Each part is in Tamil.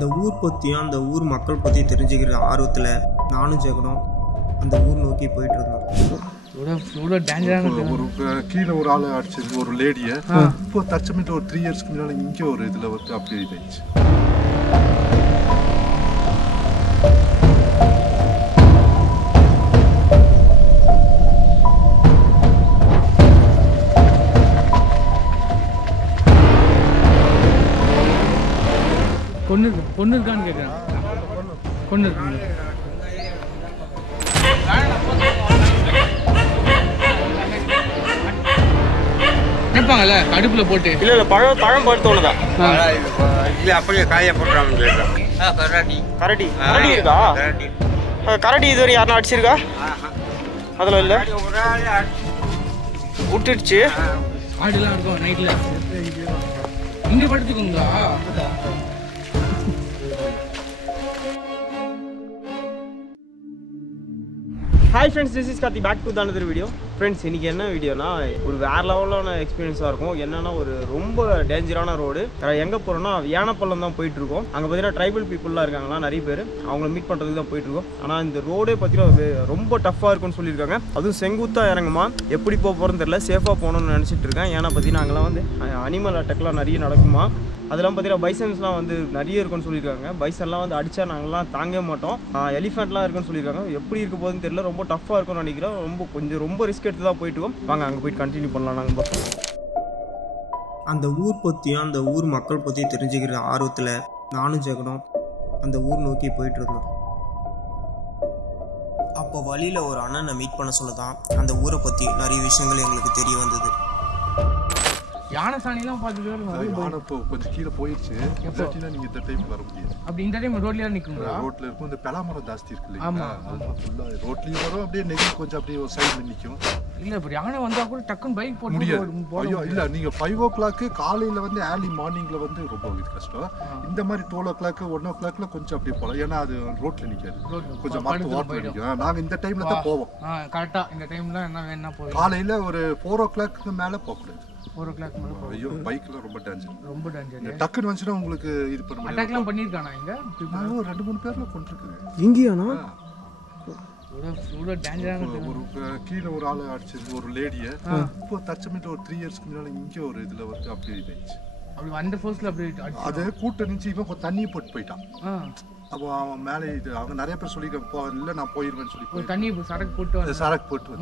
அந்த ஊர் பற்றியும் அந்த ஊர் மக்கள் பற்றி தெரிஞ்சுக்கிற ஆர்வத்தில் நானும் ஜெகனும் அந்த ஊர் நோக்கி போயிட்டு இருந்தோம். ஒரு கீழே ஒரு ஆள் அடிச்சது ஒரு லேடியை இப்போ தச்சமிட்டு ஒரு 3 இயர்ஸ்க்கு முன்னாடி இங்கே ஒரு இதில் வந்து அப்படியே இதாயிடுச்சு. பொண்ணு இருக்கான்னு கேட்குறேன். பொண்ணு இருக்காங்க நினைப்பாங்கல்ல அடுப்புல போட்டு. இல்லை இல்லை பழம் போட்டு தோணுதா? இல்லை அப்படியே காய போட்டுறாங்க. கரடி இருக்கா? கரடி இதுவரை யாருன்னா அடிச்சிருக்கா? அதில் இல்லை விட்டுடுச்சு. ஆடுலாம் இருக்கும் நைட்டில் இங்கே படுத்துக்குங்களா? Hi friends, this is Karthik, back to another video. Friends, இன்றைக்கி என்ன வீடியோனா ஒரு வேறு லெவலான எக்ஸ்பீரியன்ஸாக இருக்கும். என்னென்னா ஒரு ரொம்ப டேஞ்சரான ரோடு. எங்கே போகிறோன்னா யானைப்பள்ளம் தான் போயிட்டுருக்கோம். அங்கே பார்த்தீங்கன்னா ட்ரைபல் பீப்புளெலாம் இருக்காங்களா நிறைய பேர். அவங்கள மீட் பண்ணுறதுக்கு தான் போயிட்டுருக்கோம். ஆனால் இந்த ரோடே பார்த்தீங்கன்னா ரொம்ப டஃப்பாக இருக்கும்னு சொல்லியிருக்காங்க. அதுவும் செங்குத்தாக இறங்குமா, எப்படி போக போகிறோன்னு தெரியல. சேஃபாக போகணுன்னு நினச்சிட்டு இருக்கேன். ஏன்னா பார்த்தீங்கன்னா அங்கெல்லாம் வந்து அனிமல் அட்டாக்லாம் நிறைய நடக்குமா. அதெல்லாம் பார்த்தீங்கன்னா பைசன்ஸ்லாம் வந்து நிறைய இருக்குன்னு சொல்லியிருக்காங்க. பைசன்லாம் வந்து அடித்தா நாங்கள்லாம் தாங்க மாட்டோம். எலிஃபெண்ட்லாம் இருக்குன்னு சொல்லியிருக்காங்க. எப்படி இருக்க போகுதுன்னு தெரியல. ரொம்ப டஃப்பாக இருக்கும்னு நினைக்கிறேன். ரொம்ப ரிஸ்க் எடுத்து தான் போயிட்டுவோம். வாங்க அங்கே போயிட்டு கண்டினியூ பண்ணலாம். நாங்கள் அந்த ஊர் பற்றியும் அந்த ஊர் மக்கள் பற்றியும் தெரிஞ்சுக்கிற ஆர்வத்தில் நானும் ஜெகனும் அந்த ஊர் நோக்கி போயிட்டு இருந்தோம். அப்போ வழியில் ஒரு அண்ணனை மீட் பண்ண சொல்ல தான் அந்த ஊரை பற்றி நிறைய விஷயங்கள் எங்களுக்கு தெரிய வந்தது. யானை சாணிலாம் பார்த்துட்டு யானை இப்போ கொஞ்சம் கீழே போயிடுச்சு. நீங்க இந்த டைம் வர முடியாது. அப்படி இந்த டைம் ரோட்ல நிற்குங்களா? ரோட்ல இருக்கும். இந்த பெலாமரம் ஜாஸ்தி இருக்கு இல்லையா, அது ஃபுல்லாக ரோட்லேயும் வரும். அப்படியே நெகிழ் கொஞ்சம் அப்படியே ஒரு சைடில் நிற்கும். இல்லை இப்போ யானை வந்தால் கூட டக்குன்னு பைக் போட முடியாது. ஐயோ இல்லை, நீங்கள் 5 o'clock காலையில் வந்து ஏர்லி மார்னிங்கில் வந்து ரொம்ப கஷ்டம். இந்த மாதிரி 12 o'clock 1 o'clockல கொஞ்சம் அப்படியே போகலாம். ஏன்னா அது ரோட்டில் நிற்காது, கொஞ்சம் மாட்டு வாட்டர் நிற்கும். நாங்கள் இந்த டைமில் தான் போவோம். கரெக்டாக இந்த டைமில் என்ன வேணா போய் காலையில் ஒரு 4 o'clock மேலே போகக்கூடாது. 4 o'clock மேலே. ஐயோ பைக்கில் ரொம்ப டேஞ்சர். ரொம்ப டேஞ்சர். டக்குன்னு வந்துச்சுன்னா உங்களுக்கு இது பண்ண முடியாது. அட்டாக்லாம் பண்ணியிருக்கானா இங்கே? நான் 2-3 பேரில் கொண்டிருக்குது. இங்கேயானா? ஒரு கீழே ஒரு ஆள் அடிச்சது ஒரு லேடியை இப்போ தச்சமிட்டு ஒரு 3 இயர்ஸ்க்கு முன்னாடி இங்கே ஒரு இதில் வந்து அப்படியே இதாயிடுச்சு. அப்படி வந்த ஃபோர்ஸில் அப்படி அது கூட்ட நினச்சி இவன் கொஞ்சம் தண்ணியை போட்டு போயிட்டான். அப்போ அவன் மேலே இது அவங்க நிறைய பேர் சொல்லியிருக்காங்க, இல்லை நான் போயிருவேன்னு சொல்லி தண்ணி சரக்கு போட்டு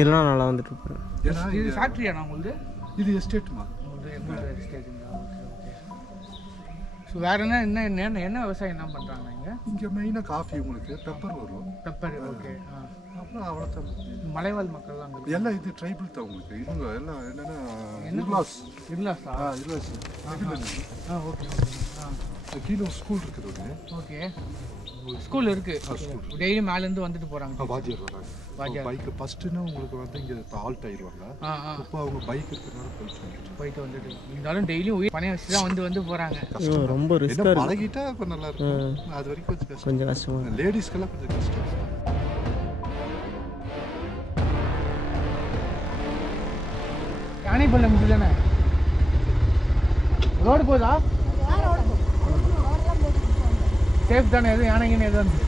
இல்லைனா நல்லா வந்துட்டு இருப்பேன். ஏன்னா இது ஃபேக்ட்ரியாண்ணா உங்களுக்கு? இது எஸ்டேட்டுமா. ஸோ வேற என்ன விவசாயம் என்ன பண்ணுறாங்க இங்கே மெயினாக காஃபி, உங்களுக்கு பெப்பர் வரும். Pepper, okay. அப்புறம் அவ்வளோதான். மலைவாழ் மக்கள்லாம் எல்லாம் இது ட்ரைபிள் தான் உங்களுக்கு. இவங்க எல்லாம் என்னென்னா ஓகே. கீழே ஒரு ஸ்கூல் இருக்குது. ஓகே, ஸ்கூல் இருக்கு. டெய்லி மேலேருந்து வந்துட்டு போகிறாங்க. வாத்தியார் வராங்க. பைக்கு ஃபர்ஸ்ட்டுன்னா உங்களுக்கு வந்து இங்கே ஆல்ட் ஆயிடுவாங்க. இப்போ அவங்க பைக் இருக்கிறனால போயிட்டு வந்துட்டு இருந்தாலும் டெய்லியும் உயிர் பணைய வச்சு தான் வந்து போகிறாங்க. ரொம்ப ரிஸ்க்காக பழகிட்டா இப்போ நல்லா இருக்கும். அது வரைக்கும் கொஞ்சம் கஷ்டம். லேடிஸ்க்கெல்லாம் கொஞ்சம் கஷ்டம். யானை பல்ல முடியலண்ணே ரோடு போதா? சேஃப் தானே? எதுவும் யானைங்கன்னு எதுவும் வந்து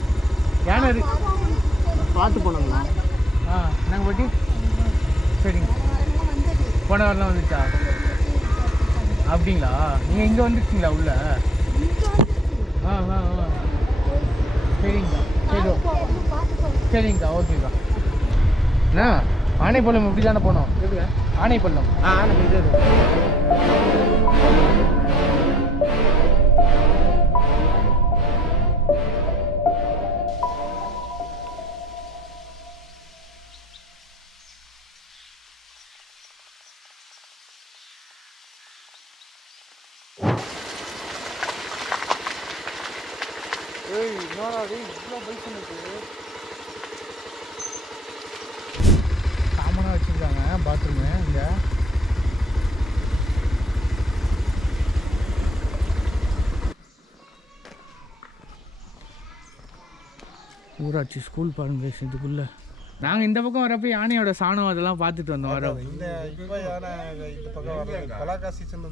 யானை இருக்கு பார்த்து போனாங்களா? நாங்கள் போட்டி சரிங்க. போன வாரம்லாம் வந்துச்சா? அப்படிங்களா? நீங்கள் இங்கே வந்துருக்கீங்களா உள்ள? சரிங்கக்கா. சரிங்கக்கா, ஓகேக்கா. அண்ணா ஆனைப்பள்ளம் இப்படி தானே போனோம்? ஆனைப்பள்ளம் இது காமனாக வச்சுருக்காங்க பாத்ரூமு இங்கே. ஊராட்சி ஸ்கூல் பாருங்க இதுக்குள்ளே நாங்கள் இந்த பக்கம் வரப்போ யானையோட சாணம் அதெல்லாம் பார்த்துட்டு வந்தோம் வர இந்த இப்போ யானை இந்த பக்கம் வர பலாக்கா சீசன்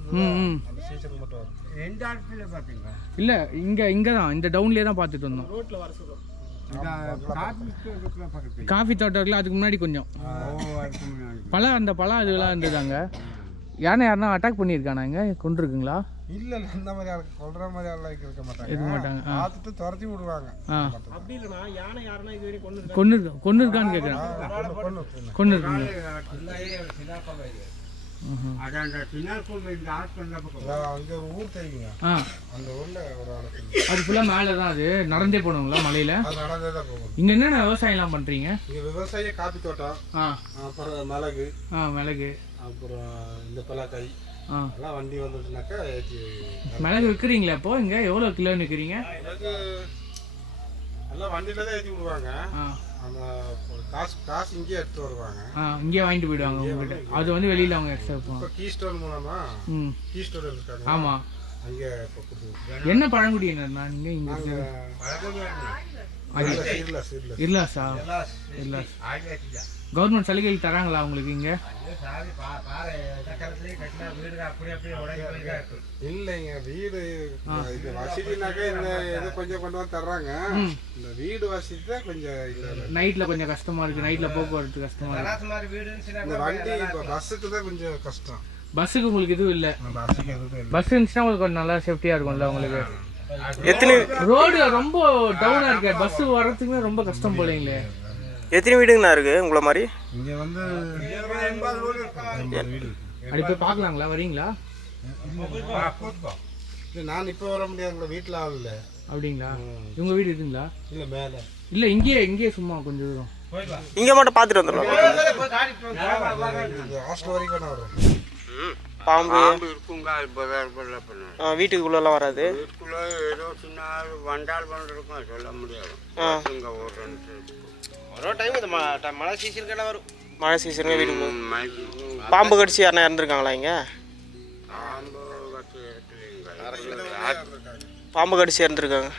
அந்த சீசன் மட்டும் வரும். எந்த இடத்துல பார்த்தீங்க? இல்லை இங்கே தான் இந்த டவுன்லேயே தான் பார்த்துட்டு வந்தோம். ரோட்டில் வர சொல்லுவோம். காஃபி தோட்டம் இருக்குல்ல அதுக்கு முன்னாடி கொஞ்சம் பழம் அந்த பழம் அதுலாம் இருந்ததாங்க. யானை யாருன்னா அட்டாக் பண்ணியிருக்கானா இங்கே கொண்டிருக்குங்களா? இல்ல இந்த மாதிரி ஆளுக்கு கொல்ற மாதிரி ஆளெல்லாம் இருக்க இருக்க மாட்டாங்க. மாட்டாங்க. பார்த்துட்டு துரத்தி விடுவாங்க. அப்படி இல்லைண்ணா யானை யாருன்னா இதுவரை கொண்டு இருக்கான்னு கேட்குறேன். கொண்டு இருக்குங்க. அங்க ஒரு ஊர் தெரியுங்க. அந்த ஊர்ல ஒரு ஆளுக்கு அது ஃபுல்லாக மேலே தான் அது நடந்தே போகணுங்களா மலையில்? அது நடந்தே தான் போகும். இங்கே என்னென்ன விவசாயம்லாம் பண்ணுறீங்க? இங்க விவசாயம் காப்பி தோட்டம், அப்புறம் மிளகு, மிளகு, அப்புறம் இந்த பலாக்காய் எல்லாம் வண்டி வந்துச்சுனாக்கா மிளகு விற்கிறீங்களா? இப்போ இங்கே எவ்வளோ கிலோ விற்கிறீங்க? மிளகு எல்லாம் வண்டியில தான் ஏற்றி விடுவாங்க. அந்த காசு இங்கேயே எடுத்து வருவாங்க. இங்கேயே வாங்கிட்டு போயிடுவாங்க உங்ககிட்ட. அது வந்து வெளியில் அவங்க எக்ஸ்ட்ரா வைப்பாங்க. இப்போ கீ ஸ்டோர் மூலமா கீ ஸ்டோர் இருக்காங்க. ஆமாம். அங்கே இப்போ கொடுத்து என்ன பழங்குடியினர் நான் இங்கே இங்கே இல்லா கவர்மெண்ட் சலுகைகள் தராங்களா உங்களுக்கு இங்கே? இல்லைங்க வீடு இது வசதினாக்கா இந்த இது கொஞ்சம் கொண்டு வந்து தர்றாங்க. இந்த வீடு வசதி தான் கொஞ்சம் இல்லை. நைட்டில் கொஞ்சம் கஷ்டமா இருக்கு. நைட்டில் போக்குவரத்து கஷ்டமா இருக்கு. இந்த வண்டி இப்போ பஸ்ஸுக்கு தான் கொஞ்சம் கஷ்டம். பஸ்ஸுக்கு உங்களுக்கு எதுவும் இல்லை? பஸ் இருந்துச்சுன்னா உங்களுக்கு கொஞ்சம் நல்லா சேஃப்டியாக இருக்கும்ல உங்களுக்கு? எத்தனை ரோடு ரொம்ப டவுனாக இருக்கு. பஸ் வர்றதுக்குமே ரொம்ப கஷ்டம் போலீங்களே. எத்தனை வீடுங்கண்ணா இருக்கு உங்களை மாதிரி? இங்கே வந்து அப்படி போய் பார்க்கலாங்களா? வரீங்களா? நான் இப்போ வர முடியாதுங்களா, வீட்டில் ஆள் இல்லை. அப்படிங்களா? இவங்க வீடு இருக்குங்களா? இல்லை மேலே இல்லை இங்கேயே சும்மா கொஞ்சம் தூரம் இங்கே மட்டும் பார்த்துட்டு வந்துடலாம். ஹாஸ்டல் வரைக்கும் நான் வரும். பாம்பு இருக்குங்க. வீட்டுக்குள்ளெல்லாம் வராது. வீட்டுக்குள்ள ஏதோ சின்ன வண்டால் பண்ணிருக்கோம், சொல்ல முடியாது. ஒரு டைம் இந்த மழை சீசனுக்கெல்லாம் வரும். மழை சீசனுக்கு வீட்டுக்கு பாம்பு கடிச்சு யாருன்னா இறந்துருக்காங்களா இங்கே? பாம்பு கடிச்சு இறந்துருக்காங்க.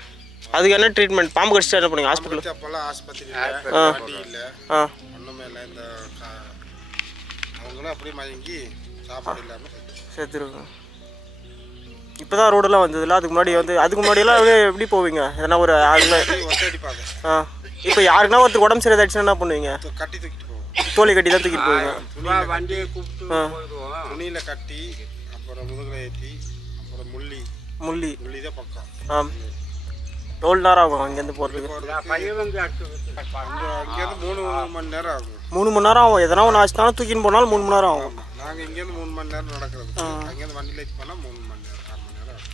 அதுக்கு என்ன ட்ரீட்மெண்ட்? பாம்பு கடிச்சு என்ன பண்ணுங்க? ஹாஸ்பிட்டல் அப்போல்லாம் ஆஸ்பத்திரி இல்லை, ஒன்றுமே இல்லை. இந்த அவங்களும் அப்படியே மயங்கி சாப்பாடு இல்லாமல் சேர்த்துருக்காங்க. இப்போ தான் ரோடெல்லாம் வந்ததில்ல. அதுக்கு முன்னாடியெல்லாம் எப்படி போவீங்க? எதனா ஒரு ஒத்தடிப்பாங்க. இப்போ யாருக்குன்னா ஒருத்தர் உடம்பு சரியாயிடுச்சுன்னா என்ன பண்ணுவீங்க? கட்டி தூக்கிட்டு போவோம். தோலை கட்டி தான் தூக்கிட்டு போவீங்க. வண்டியை கூப்பிட்டு துணியில் கட்டி, அப்புறம் முதுகில் ஏற்றி, அப்புறம் முள்ளி தான் பக்கம். எவ்வளோ நேரம் ஆகும் அங்கேருந்து போகிறதுக்கு? இங்கேருந்து 3 மணி நேரம் ஆகும். 3 மணி நேரம் ஆகும். எதனா ஒன்று ஆச்சுனாலும் தூக்கின்னு போனாலும் 3 மணி நேரம் ஆகும். நாங்கள் இங்கேருந்து 3 மணி நேரம் நடக்கிறது. அங்கேருந்து வண்டியில் ஏற்றி போனால் 3 மணி நேரம் 6 மணி நேரம் ஆகும்.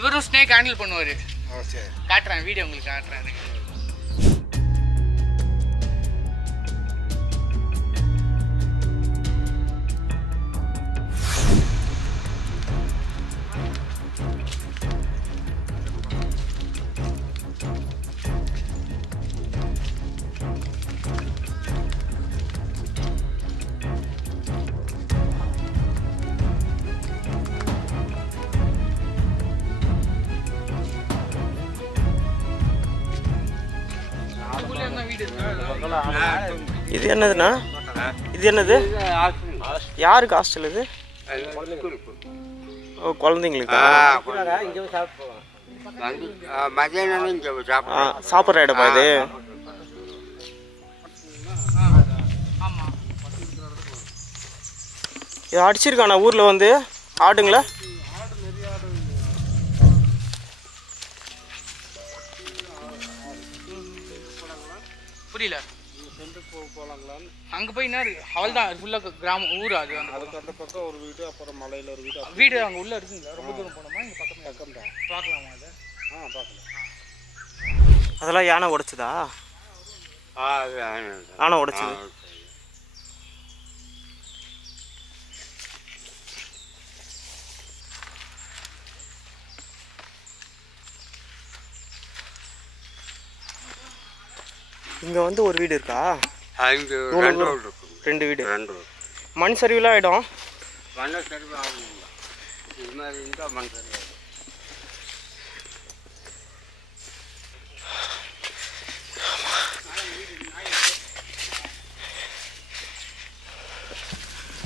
இவரும் ஸ்னேக் ஹேண்டில் பண்ணுவார். சரி, காட்டுறேன், வீடியோ உங்களுக்கு காட்டுறேன். இது என்னதுண்ணா? இது என்னது? யாருக்கு ஹாஸ்டல் இது? ஓ, குழந்தைங்களுக்கு சாப்பிட்ற இடமா இது? இது அடிச்சிருக்காண்ணா ஊரில் வந்து ஆடுங்களா? புரியல. அங்கே போய் என்ன அவள் தான் ஃபுல்லாக கிராமம் ஊர். அது அதுக்கு அந்த பக்கம் ஒரு வீடு, அப்புறம் மலையில் ஒரு வீடு அங்கே உள்ளே இருக்குங்களா? ரொம்ப தூரம் போனோமா? இங்கே பக்கம் தான் பார்க்கலாமா அது? பார்க்கலாம். அதெல்லாம் யானை உடைச்சதா? யானை உடைச்சது. இங்கே வந்து ஒரு வீடு இருக்கா? 2 வீடு. மண் சரிவுலாம் ஆகிடும். மண் சரிவு ஆகும். இது மாதிரி இருந்தால் மண் சரிவு ஆகும்.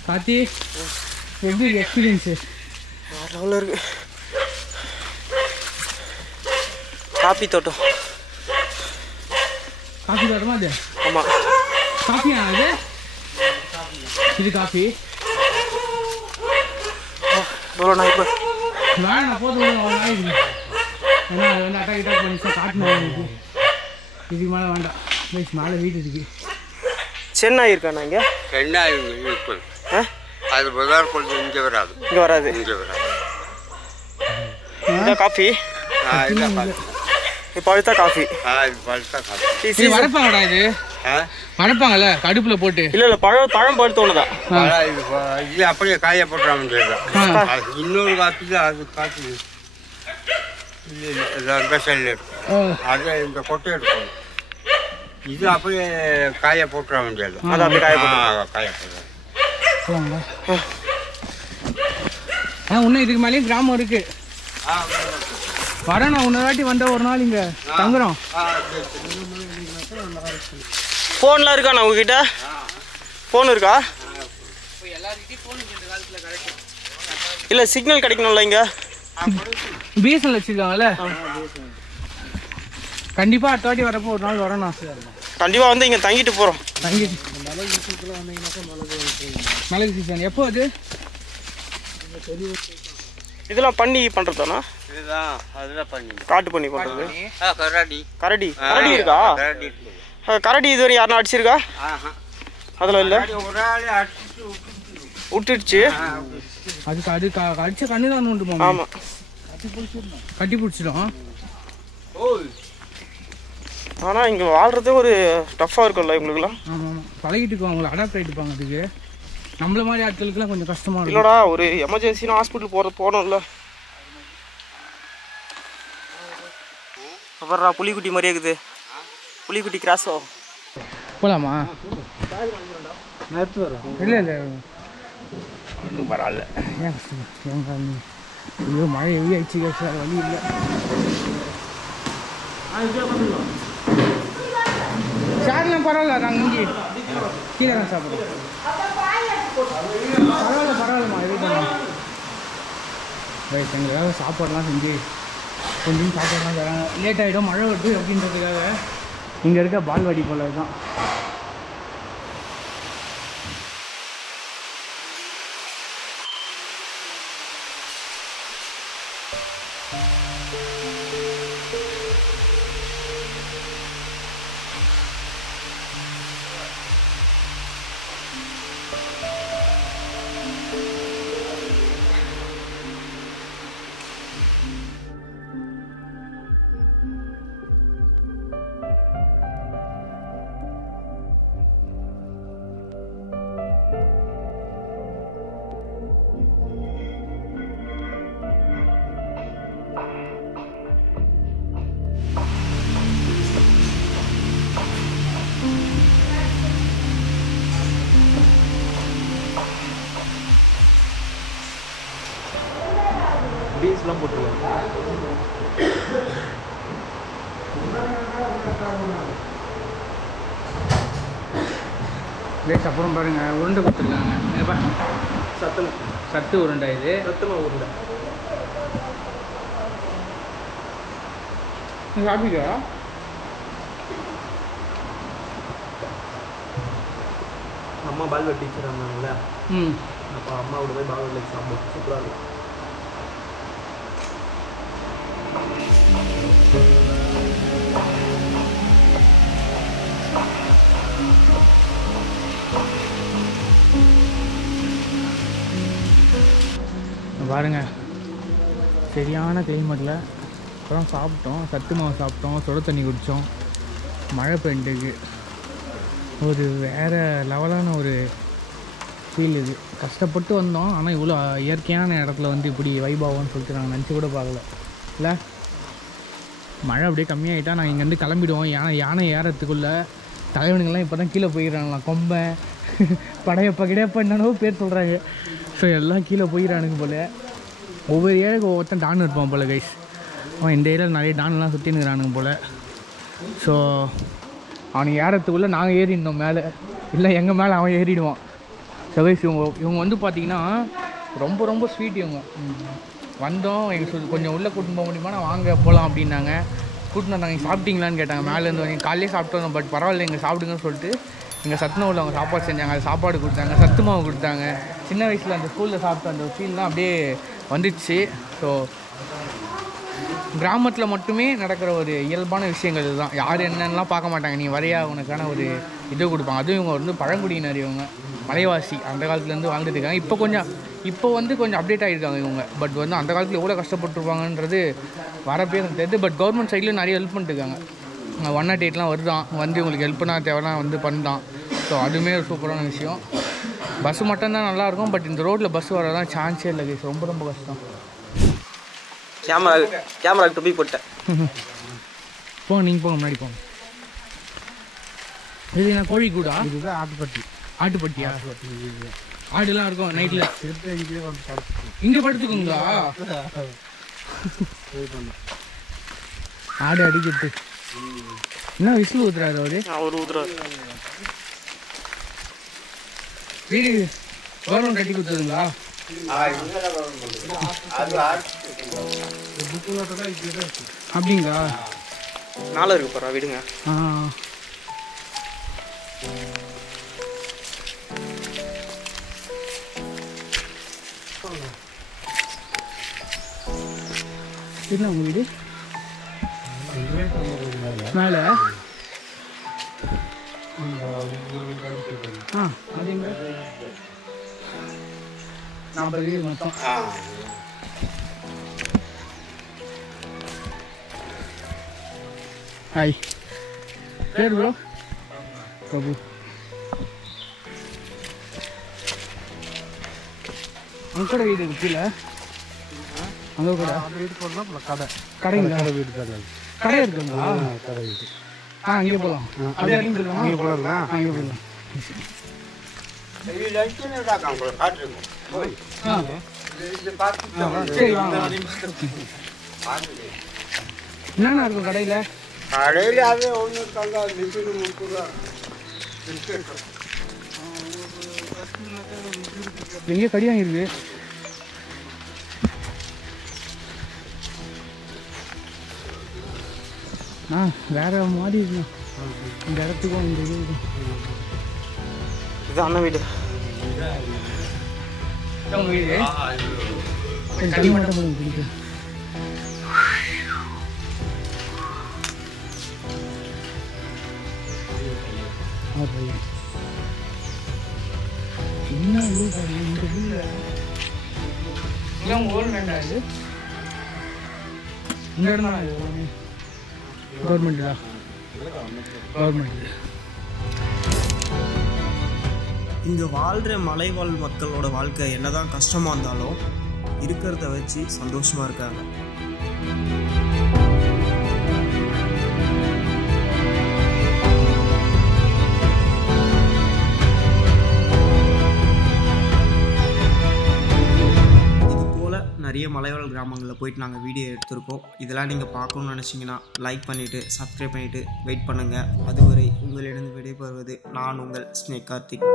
கார்த்தி எப்படி எக்ஸ்பீரியன்ஸு? லெவலில் இருக்கு. காப்பி தோட்டம். காஃபி தோட்டமா அது? ஆமாம். காஃபியா அது? இது காஃபி எவ்வளோ நான் இப்போ வேணாம் போதும் ஒரு நாளைக்கு. ஏன்னா அது வந்து அட்டாக் பண்ணிச்சா காட்டணும் எனக்கு. இதுக்கு மேலே வேண்டாம். மேலே வீடு இருக்கு. சென்னை இருக்காண்ணா இங்கே? சென்னை இருக்கும். அது பஜார் கொஞ்சம் இங்கே வராது. இங்கே வராது. இங்கே வராது. இந்த காஃபி இப்போ பழுத்தா காஃபி. இது பழுத்தா காஃபி. இது வளர்ப்பாங்கடா இது? வளர்ப்பாங்கல்ல கடுப்பில் போட்டு? இல்லை பழம் பழுத்த ஒன்று தான். இது அப்படியே காய போட்டுறாம இன்னொரு காப்பி தான். அது காப்பி அந்த சைடில் இருக்கும். அது இந்த கொட்டை எடுக்கணும். இது அப்படியே காய போட்டுற முடியாது. அது அப்படியே காய போட்டுறாங்க. இன்னும் இதுக்கு மேலேயும் கிராமம் இருக்கு. வரேன் நான் இன்னொரு வாட்டி வந்தால் ஒரு நாள் இங்கே தங்குறோம். ஃபோன்லாம் இருக்காண்ணா உங்ககிட்ட? ஃபோன் இருக்கா? இல்லை சிக்னல் கிடைக்கணும்ல இங்கே? பிஎஸ்என்எல் வச்சுருக்காங்கல்ல? கண்டிப்பாக அடுத்த வாட்டி வரப்போ ஒரு நாள் வரேண்ணா. கண்டிப்பாக வந்து இங்கே தங்கிட்டு போகிறோம். தங்கிட்டு மிளகு சீசன் எப்போ அது? இதெல்லாம் பண்ணி பண்ணுறதாண்ணா? இதுதான் அதுதான் பண்ணி காட்டு பண்ணி பண்ணுறது. கரடி கரடி இருக்கா? கரடி இதுவரை யாருன்னா அடிச்சிருக்கா? அதில் இல்லை ஒரு ஆள் அடிச்சு விட்டுடுச்சு. அதுக்கு அது அடிச்ச கண்ணு தான் உண்டு. ஆமாம் கட்டி பிடிச்சிடும். ஆனால் இங்கே வாழ்கிறதே ஒரு டஃப்பாக இருக்கும்ல இவங்களுக்குலாம். ஆமாம் ஆமாம் பழகிட்டு அவங்கள அடாப்ட் ஆகிட்டுப்பாங்க. அதுக்கு நம்மள மாதிரி ஆட்களுக்குலாம் கொஞ்சம் கஷ்டமாக இருக்கும். இல்லைடா ஒரு எமர்ஜென்சினா ஹாஸ்பிட்டல் போகணும்ல. அப்புறா புலிக்குட்டி மாதிரியே இருக்குது. புலிக்குட்டி கிராஸோ போகலாமா? இல்லை இல்லை ஒன்றும் பரவாயில்ல. ஏன் ஐயோ மழை எவ்வளோ ஆயிடுச்சு கேட்க வழி இல்லை. சேர்லாம் பரவாயில்ல. நாங்கள் இங்கே கீழே தான் சாப்பிட்றோம். பரவாயில்லம்மா எதுவும் பண்ணலாம். ரைட் எங்களுக்காக சாப்பாடுலாம் செஞ்சு கொஞ்சம் சாப்பாடுலாம் தராங்க. லேட் ஆகிடும் மழை வருது அப்படின்றதுக்காக. இங்கே இருக்க பால்வாடி போல தான். பீன்ஸ்லாம் போட்டுருவாங்க. லேஸ் அப்புறம் பாருங்கள் உருண்டை கொடுத்துருக்காங்க. சத்து உருண்டை. இது சத்துமா உருண்டை சாப்பிட்டா அம்மா பால்வெட் டீச்சர் இருந்தாங்கல்ல. அப்போ அம்மாவோட போய் பால்வெட் சாப்பிடுவோம். சூப்பராக இருக்கும். பாருங்க சரியான கிளைமேட்டில் அப்புறம் சாப்பிட்டோம். சத்து மாவு சாப்பிட்டோம். சுட தண்ணி குடித்தோம். மழை பெய்யுது. ஒரு வேறு லெவலான ஒரு ஃபீல் இது. கஷ்டப்பட்டு வந்தோம். ஆனால் இவ்வளோ இயற்கையான இடத்துல வந்து இப்படி வைபாகம்னு சொல்லிட்டு நாங்கள் நினச்சி கூட பார்க்கல. இல்லை மழை அப்படியே கம்மியாகிட்டா நாங்கள் இங்கேருந்து கிளம்பிடுவோம். யானை ஏறத்துக்குள்ளே தலைவனுங்கள்லாம் இப்போ தான் கீழே போயிடறாங்களாம். கொம்பை படையப்பா கிடையப்பா என்னென்னவோ பேர் சொல்கிறாங்க. ஸோ எல்லாம் கீழே போயிடறானுங்க போல். ஒவ்வொரு ஏரியாவுக்கு ஒவ்வொருத்தன் டான் இருப்பான் போல் கைஸ். அவன் இந்த ஏரியாவில் நிறைய டான்லாம் சுற்றினுக்கிறானுங்க போல். ஸோ அவனுக்கு ஏறத்துக்குள்ளே நாங்கள் ஏறிடணும் மேலே. இல்லை எங்கள் மேலே அவன் ஏறிடுவான். சவைஸ் இவங்க வந்து பார்த்தீங்கன்னா ரொம்ப ரொம்ப ஸ்வீட். இவங்க வந்தோம் எங்கள் கொஞ்சம் உள்ளே கூட்டின்னு போக முடியுமா, நான் வாங்க போகலாம் அப்படின்னாங்க. கூட்டின்னு வந்தாங்க. நீங்கள் சாப்பிட்டீங்களான்னு கேட்டாங்க. மேலேருந்து வந்து காலையிலே சாப்பிட்டு வந்தோம், பட் பரவாயில்ல எங்கள் சாப்பிடுங்கன்னு சொல்லிட்டு எங்கள் சத்துணவில் அவங்க சாப்பாடு செஞ்சாங்க. அது சாப்பாடு கொடுத்தாங்க, சத்து மாவு கொடுத்தாங்க. சின்ன வயசில் அந்த ஸ்கூலில் சாப்பிட்ட அந்த ஃபீல்லாம் அப்படியே வந்துடுச்சு. ஸோ கிராமத்தில் மட்டுமே நடக்கிற ஒரு இயல்பான விஷயங்கள் இதுதான். யார் என்னென்னலாம் பார்க்க மாட்டாங்க. நீ வரையா உனக்கான ஒரு இது கொடுப்பாங்க. அதுவும் இவங்க வந்து பழங்குடியினர், இவங்க மலைவாசி, அந்த காலத்துலேருந்து வாழ்ந்துட்டு இருக்காங்க. இப்போ வந்து கொஞ்சம் அப்டேட் ஆகிருக்காங்க இவங்க. பட் வந்து அந்த காலத்தில் எவ்வளோ கஷ்டப்பட்டுருப்பாங்கன்றது வரப்பே எனக்கு தெரியுது. பட் கவர்மெண்ட் சைடில் நிறைய ஹெல்ப் பண்ணிட்டுருக்காங்க. 108 வருதான், வந்து இவங்களுக்கு ஹெல்ப்னா தேவைலாம் வந்து பண்ணலாம். ஸோ அதுவுமே ஒரு சூப்பரான விஷயம். பஸ்ஸு மட்டும்தான் நல்லாயிருக்கும். பட் இந்த ரோட்டில் பஸ் வரதான் சான்ஸே இல்லை கைஸ். ரொம்ப ரொம்ப கஷ்டம். கேமரா டொப்பி போட்டேன். போங்க, நீங்கள் போங்க, முன்னாடி போங்க. இது என்ன கோழி கூடா? இதுதான் ஆட்டுப்பட்டி. ஆட்டுப்பட்டியா? ஆடுலாம் இருக்கும் நைட்டில் இங்கே படுத்துக்குங்களா? ஆடு அடிக்கிட்டு என்ன விசில் ஊத்துறாரு அவரு ஊத்துறாரு. வீடு கவர்மெண்ட் கட்டி கொடுத்ததுங்களா? அப்படிங்களா? நாளை இருக்கு போறா விடுங்க. என்ன உங்க வீடு மேலே? அதேங்க 40 வீடு மொத்தம். ஹாய், பேர் ப்ரோ? பிரபு. அங்கே வீடு இருக்கு கீழே. அங்கே கூட வீடு போடலாம். கடை கடைங்களா? வீடு தாங்க. கடை இருக்குங்களா? கடை வீடு. அங்கே போகலாம். அப்படியே போகலாம். அங்கே போடலாம். அங்கே போகலாம். சரி வாங்க. என்னென்ன இருக்கும் கடையில்? கடையில் அது ஒன்று இருக்காங்க. லிட்டரு 30 ரூபா. எங்கே கடி வாங்கிருக்கு? வேற மாதிரி இருக்கும் இந்த இடத்துக்கும் இந்த இதுக்கும். இது அண்ணன் வீடு. உங்க வீடு தனி மட்டும் பிடிக்கும். என்ன இந்த வீடு கவர்மெண்டா? இது இந்த இடம் தான் கவர்மெண்டா? கவர்மெண்ட். இங்கே வாழ்கிற மலைவாழ் மக்களோட வாழ்க்கை என்னதான் கஷ்டமாக இருந்தாலும் இருக்கிறத வச்சு சந்தோஷமாக இருக்காங்க. நிறைய மலைவாழ் கிராமங்களில் போயிட்டு நாங்கள் வீடியோ எடுத்திருக்கோம். இதெல்லாம் நீங்கள் பார்க்கணுன்னு நினச்சிங்கன்னா லைக் பண்ணிவிட்டு சப்ஸ்கிரைப் பண்ணிவிட்டு வெயிட் பண்ணுங்கள். அதுவரை உங்களிடம் விடைபெறுவது நான் உங்கள் ஸ்னேக் கார்த்திக்.